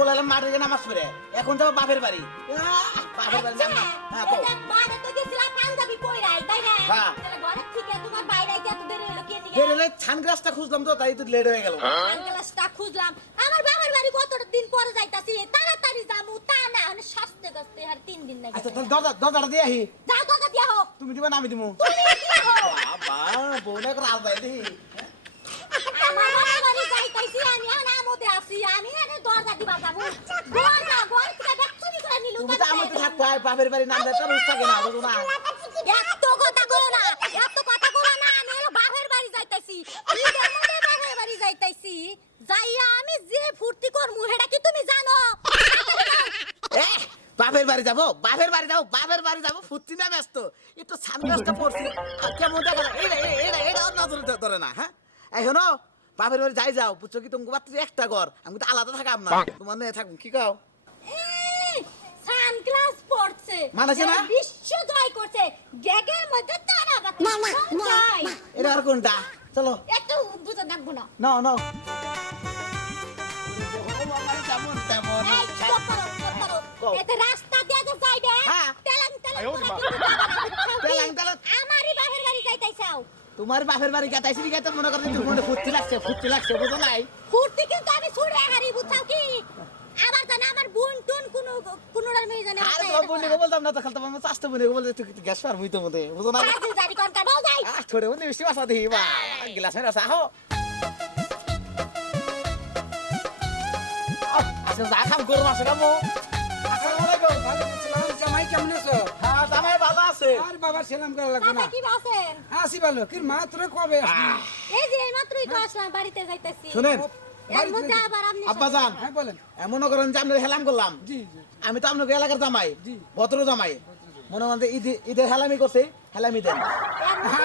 বলালাম মাঠে গিয়ে নামাজ পড়ে এখন যাবো বাপের বাড়ি বাপের বাড়ি নাম হ্যাঁ কও বাড়ি তো গেছিলাম পাঞ্জাবি কইরাই তাই না হ্যাঁ ঘরে থেকে তোমার বাইরে আইতে এত দেরি হলো কে দিকে বেরোলে ছানগ্রাসটা খুঁজলাম তো তাই তো লেট হয়ে গেল সানগ্লাসটা খুঁজলাম আমার বাবার বাড়ি কতটা দিন পরে যাইতাছি তাড়াতাড়ি যামু তা না মানে সস্তে গস্তে আর 3 দিন লাগে আচ্ছা তাহলে দরজাটা দিয়ে আহি যা দাদা দিয়া হোক তুমি দিবা না আমি দিমু তুমি দিয়া হোক বাবা বউনে করে আলবাই দি আমার বাবার বাড়ি যাইতাছি আমি এখন আমোদে আছি আমি এনে দরজা দিবা যাবো ঘর থেকে ব্যাগ চুরি করে নিলু তুমি তো আমাকে থাকবো বাপের বাড়ি নাম দেয় রুজ থাকে না বুঝো না এত কথা কইও না এত কথা কইও না আমি হলো বাপের বাড়ি যাইতাছি ঈদের মধ্যে বাপের বাড়ি যাইতাছি যাইয়া আমি যে ফুর্তি করমু হেডা কি তুমি জানো বাপের বাড়ি যাবো বাপের বাড়ি যাবো ফুটছি না ব্যস্ত একটু সানগ্লাসটা পড়ছি কেমন দেখা এটা ওর নজরে ধরে না হ্যাঁ এখনো বাপের বাড়ি যাও বুঝছো কি তোমাকে বাচ্চা একটা ঘর আমি তো আলাদা থাকাম না তোমার নিয়ে থাকুন কি কাও সানগ্লাস পড়ছে মানাছে না? বিশ্ব জয় করছে গ্যাগের মধ্যে তারা বাতাস এটা আর কোনটা চলো একটু বুঝে দেখবো না নাও নাও যেমন তেমন এই চুপ করো কও। এতে রাস্তা দিয়ে যে যাইবে হ্যাঁ। তেলাং তেলাং আয়ো করে মা। কিন্তু যাবা না, বুঝছো কি? তেলাং তেলাং। আমারই বাপের বাড়ি যাইতাইছাও তোমার বাপের বাড়ি গেতাইছি গেতে মনে করো তুমি মনে ফুর্তি লাগছে বুঝো নাই ফুর্তি কিন্তু আমি ছুড়ে হারি বুঝছাও কি আবার জানে আমার বোন টুন কোনোটার মেয়ে জানে আরে তোমার বোনকে বলতাম না তো খালতাম আমার চাষতে বোনকে বলতে তুই গ্যাস পার হইতো মতে বুঝো না কাজে জারি কোন কাটাও যাই ছোটে বন্ধু মিষ্টি বাসা দিই বা গ্লাস মেরে আসা হো আচ্ছা যা খাম গরম আছে কামো আসসালামু আলাইকুম জামাই কেমন আছো? হ্যাঁ জামাই ভালো আছে আর বাবা সেলাম করা লাগবে না। চাচা কি আছেন আসি ভালো, কি মা তোরা কবে আসবি? এই যে এইমাত্রই তো আসলাম বাড়িতে যাইতাছি শুনেন এর মধ্যে আবার আপনি আব্বা জান হ্যাঁ বলেন। এমন করেন যে আমরা হেলাম করলাম জি জি আমি তো আপনাকে এলাকার জামাই জি। ভদ্র জামাই মনে মনে ঈদের হেলামি করছে হেলামি দেন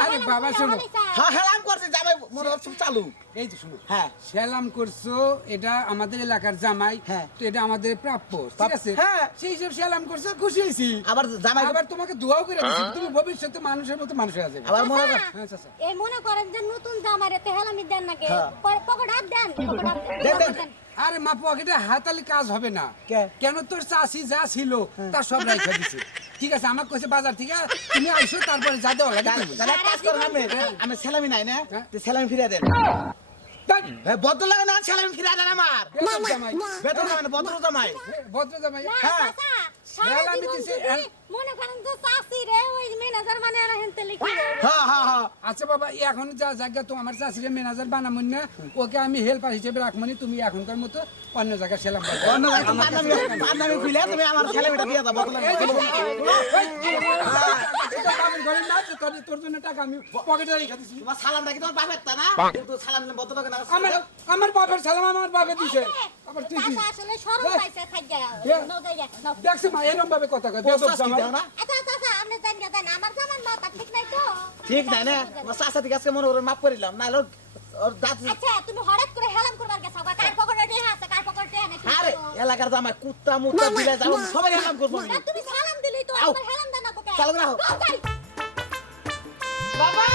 আরে বাবা শোনো। হ্যাঁ হেলাম করছে জামাই মনে হচ্ছে চালু এই তো শুনো, হ্যাঁ সেলাম করছো, এটা আমাদের এলাকার জামাই, হ্যাঁ। তো এটা আমাদের প্রাপ্য, ঠিক আছে? হ্যাঁ। সেই সব সেলাম করছো, খুশি হয়েছি। আবার জামাই আবার তোমাকে দোয়াও করে দিচ্ছি, তুমি ভবিষ্যতে মানুষের মতো মানুষ হয়ে যাবে। আবার মনে কর হ্যাঁ চাচা। এই মনে করেন যে নতুন জামার এতে হেলামি দেন নাকি হ্যাঁ। পকেট হাত দেন পকেট হাত দেন, দেন। দেন আরে মা পকেটে হাতালি কাজ হবে না। কে? কেন তোর চাষি যা ছিল তা সব রাইখা দিছে, ঠিক আছে? আমার কইছে বাজার থেকে তুমি আইসো, তারপরে যা দেওয়া লাগে তুমি। তাহলে এক কাজ করুন আমি সেলামি নাই না হ্যাঁ। তো সেলামি ফিরে দেন তাই? বদল লাগে না সেলামি ফিরে দেন আমার বেতন জামাই। বেতন জামাই না ভদ্র জামাই ভদ্র জামাই। না হ্যাঁ। চাচা সারা হেলামি জীবন দিছে, যদি মনে করেন যে চাষি রে ওই ম্যানেজার মানে আর হেনতে লিখি হ্যাঁ হ্যাঁ হ্যাঁ আচ্ছা বাবা, এখন যা জায়গা তো আমার চাষিরে ম্যানেজার বানামনি না, ওকে আমি হেল্পার হিসেবে রাখমনি, তুমি এখনকার মতো অন্য জায়গায় সেলাম করবে। অন্য জায়গায় পান্নামি খুলে তুমি আমার সেলামিটা দিয়ে দাও বদল এই যে, আমি ঘরে না আছে, তোর জন্য টাকা আমি পকেটে রেখে দিছি। তোমার সালামটা কি তোমার বাপের তা না কিন্তু সালাম দিলে বদল লাগে না আমার বাপের সালাম আমার বাপে দিছে, আবার তুই কি? চাচা আসলে শরম পাইছে খাইয়া নাও যাইয়া নাও দেখছি মা এরকম ভাবে কথা কয়, বেদব প্রস্তাব কি জামাই। দাও না আচ্ছা চাচা আপনি জানিয়ে দেন আমার জামান মাথা ঠিক নাই তো ঠিক নাই না আমার চাচা থেকে আজকে মনে করে মাফ করিলাম না হলে ওর দাঁত আচ্ছা তুমি হঠাৎ করে হেলাম করবার গেছো কার পকেটে রেখে আছে কার পকেটে নাকি আরে এলাকার জামাই কুত্তা মুত্তা দিলে যাবো সবাই হেলাম করবো আমি তুমি সালাম দিলেই তো আও। আমার হেলাম দেন না কোকে চালু রাখো। বাবা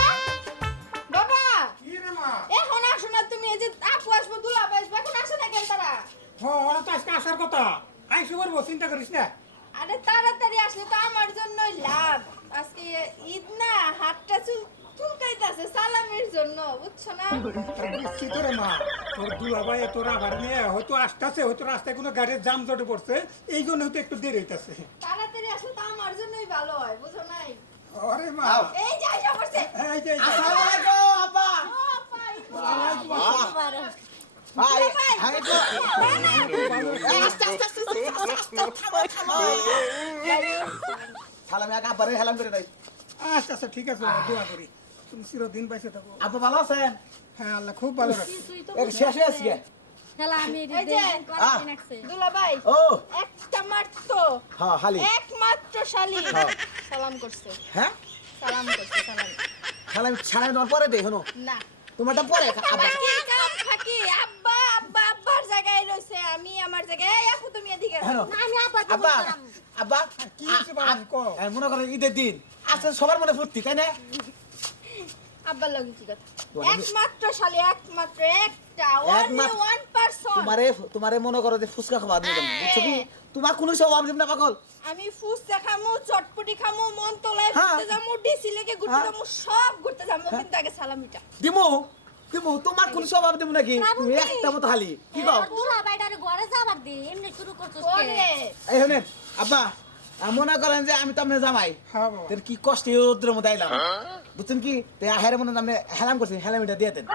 বাবা কি রে মা? এখন আসো না তুমি, এই যে আপু আসবো দুলাভ আসবো, এখন আসো না কেন তারা? ওরা তো আজকে আসার কথা, আইসো করবো, চিন্তা করিস না। আরে তাড়াতাড়ি আসলে তো আমার জন্যই লাভ। আজকে ঈদ না, হাতটা চুলকাইতেছে সালামের জন্য, বুঝছো না? বুঝছি তোরে মা, তোর দুলাভাই তোর আবার নিয়ে হয়তো আসতেছে, হয়তো রাস্তায় কোনো গাড়ির জাম জটে পড়ছে, এই জন্য হয়তো একটু দেরি হইতাছে। তাড়াতাড়ি আসলে তো আমার জন্যই ভালো হয়, বুঝো নাই? আরে মা, এই যে আইসা পড়ছে। এই যে আসসালামু আলাইকুম আব্বা ভাই আমি তো আস্তে আস্তে আস্তে থামো থামো সালামি আগে আব্বারে হেলাম করে নাই আচ্ছা আচ্ছা ঠিক আছে, দোয়া করি তুমি চিরদিন পাইছে থাকো। আব্বা ভালো আছেন হ্যাঁ আল্লাহ খুব ভালো রাখে। এক শেষ হয়ে আসছে হেলা আমি এই যে রাখছে দুলাভাই ও একটা মাত্র হ্যাঁ হালি একমাত্র শালি হ্যাঁ। সালাম করছে, হ্যাঁ সালাম করছে, সালাম সালামি সালামি তোমার পরে দেই শোনো না তোমারটা পরে আব্বা কি কাম ফাঁকি, আব্বা আব্বা আব্বার জায়গায় রইছে, আমি আমার জায়গায়। এই আপু তুমি এদিকে হ্যাঁ আসো। আমি আব্বা আব্বা আব্বা কি হয়েছে বাবা, কও। মনে করো ঈদের দিন আজকে সবার মনে ফুর্তি তাই না আব্বার লগে কি কথা? তোমার আমি- একমাত্র শালি, একমাত্র একটা এক only মাস- 1%। তোমারে মনে করো যে ফুচকা খাওয়া দিবেন বুঝছো কি তোমার কোনো স্বভাব দিব না পাগল আমি ফুচকা খামু, চটপটি খামু, মন তোলায় হ্যাঁ। ঘুরতে যামু, ডিসি লেকে ঘুরতে হ্যাঁ। যামু, সব ঘুরতে যামু, কিন্তু আগে সালামিটা। দিমু দিমু তোমার কোনো স্বভাব দিব নাকি তুমি শ্রাবন্তী। একটা মতো হালি কি কও দুলা বাইটারে ঘরে যাবার দে এমনি শুরু করছস কে? পরে এই শুনেন আব্বা মনে করেন যে আমি তো আপনার জামাই হ্যাঁ বাবা। তোর কি কষ্টে রোদ্রের মধ্যে আইলাম বুঝছেন কি হেরে মনে আপনি হেলাম করছি হেলামিটা দিয়ে দেন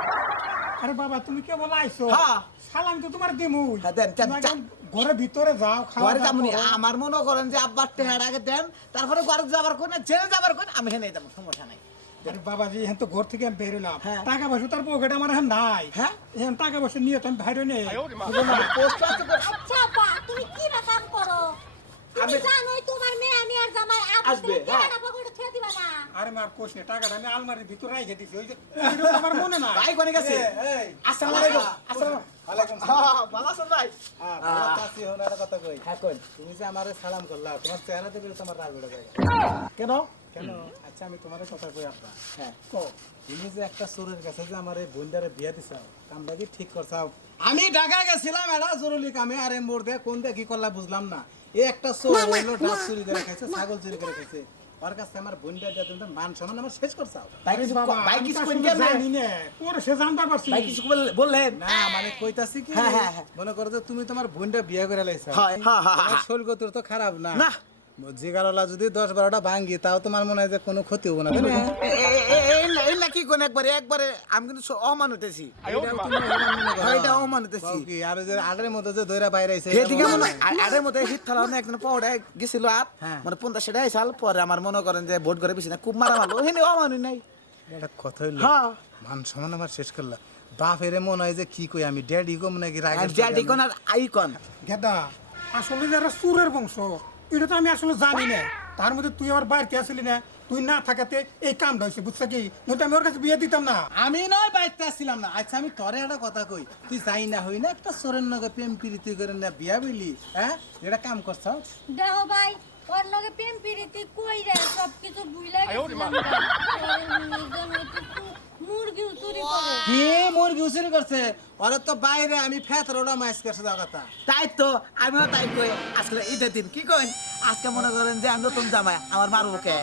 আরে বাবা তুমি কেবল আইছো হ্যাঁ। সালাম তো তোমার দিমুই হ্যাঁ, দেন, তুমি এখন ঘরের ভিতরে যাও খাওয়া ঘরে দাওয়া যাবনি করো। আমার মনে করেন যে আব্বার টেহার আগে দেন তারপরে ঘরে যাবার কোন জেনে যাবার কোন আমি হেনে যাবো সমস্যা নাই আরে বাবাজি এখন তো ঘর থেকে আমি বেরোলাম হ্যাঁ। টাকা পয়সা তার পকেটে আমার এখন নাই হ্যাঁ? এখন টাকা পয়সা নিয়ে তো আমি বাইরে নেই পোস্ট আছে তো- আচ্ছা বা তুমি কি বা কাম করো? তুমি আমি- জানোই তোমার মেয়ে আমি আর জামাই আসবে, কি হ্যাঁ। না পকেটে ছেড়ে দিবা না। আরে মার কোষ নেই টাকাটা আমি আলমারির ভিতরে রেখে দিছি ওই যে ওইটা তো আমার মনে নাই ভাই কোনে গেছে আসসালামু আলাইকুম আসসালাম ওয়ালাইকুম হ্যাঁ, ভালো আছেন ভাই হ্যাঁ, ভালো আছি, হলো একটা কথা কই। হ্যাঁ কোন তুমি যে আমারে সালাম করলা, তোমার চেহারা দেখে তো আমার রাগ উঠে যায়। কেন কেন? আচ্ছা, আমি তোমারে কথা কই আপনা। হ্যাঁ তুমি যে একটা চোরের কাছে যে আমারে বোনটারে বিয়া দিছাও, কামটা কি ঠিক করছাও? আমি ঢাকা গেছিলাম এটা জরুরি কামে আরে মোর দে কোন দিয়ে কি করলা বুঝলাম না এই একটা চোর হইলো ডাব চুরি করে খাইছে ছাগল চুরি করে খাইছে ওর কাছে আমার বোনটা দিয়ে তুমি মান সম্মান আমার শেষ করছাও। ভাই কিছু বাবা, ভাই আমি কিছু তো কোন আসলে কেমনে জানি না পরে সে জানতে পারছি ভাই কিছু বললেন না মানে কইতাছি কি হ্যাঁ, হ্যাঁ, হ্যাঁ। মনে করো যে তুমি তোমার বোনটা বিয়া করে লাইছো হয়, হ্যাঁ, হ্যাঁ, হ্যাঁ। শৈলগতির তো খারাপ না না। জিগারলা যদি 10-12টা ভাঙ্গি তাও তোমার মনে হয় যে কোনো ক্ষতি হবো না তাই না? এই না কি কোন একবারে আমি কিন্তু অমান হতেছি এটাও তুমি অভিমান মনে করো। হ্যাঁ, এটা অমান হতেছি কও কি, আর ওই যে আডের মধ্যে যে দইরা বাইরে আইছে সেদিকে এটা মনে মনে হয়? আরের মধ্যে হিট থালা একদিন পড়ে গেছিল আর হ্যাঁ। মানে 50 সাল পরে আমার মনে করেন যে ভোট করে বেশি না খুব মারা মারলো হেনে অমানুই নাই এটা কথা হইলো হ্যাঁ মান সম্মান আমার শেষ করলা বাপ এরে মনে হয় যে কি কই আমি ড্যাডি কম নাকি আর রাগের জ্যাডি কোন আর আইকন গেদা আসলে যারা সুরের বংশ এটা তো আমি আসলে জানি না তার মধ্যে তুই আমার বাড়িতে আসলি না তুই না থাকাতে এই কামটা হয়েছে বুঝছো কি নয়তো আমি ওর কাছে বিয়ে দিতাম না আমি নয় বাইতে আসছিলাম না আচ্ছা আমি তরে একটা কথা কই তুই যাই না হই না একটা সোরের নগে প্রেম প্রীতি করে না বিয়া বইলি হ্যাঁ এটা কাম করছ দেখো ভাই ওর লগে প্রেম প্রীতি কইরা সবকিছু ভুলে গেছিলাম মুরগি চুরি করে কি মুরগি উচুরি করছে ওরে তো বাইরে আমি ফেতর ওটা মাইস করছে দাও কথা তাই তো আমিও তাই কই আসলে ঈদের দিন কি কইন আজকে মনে করেন যে আমি নতুন জামাই আমার মারবো কে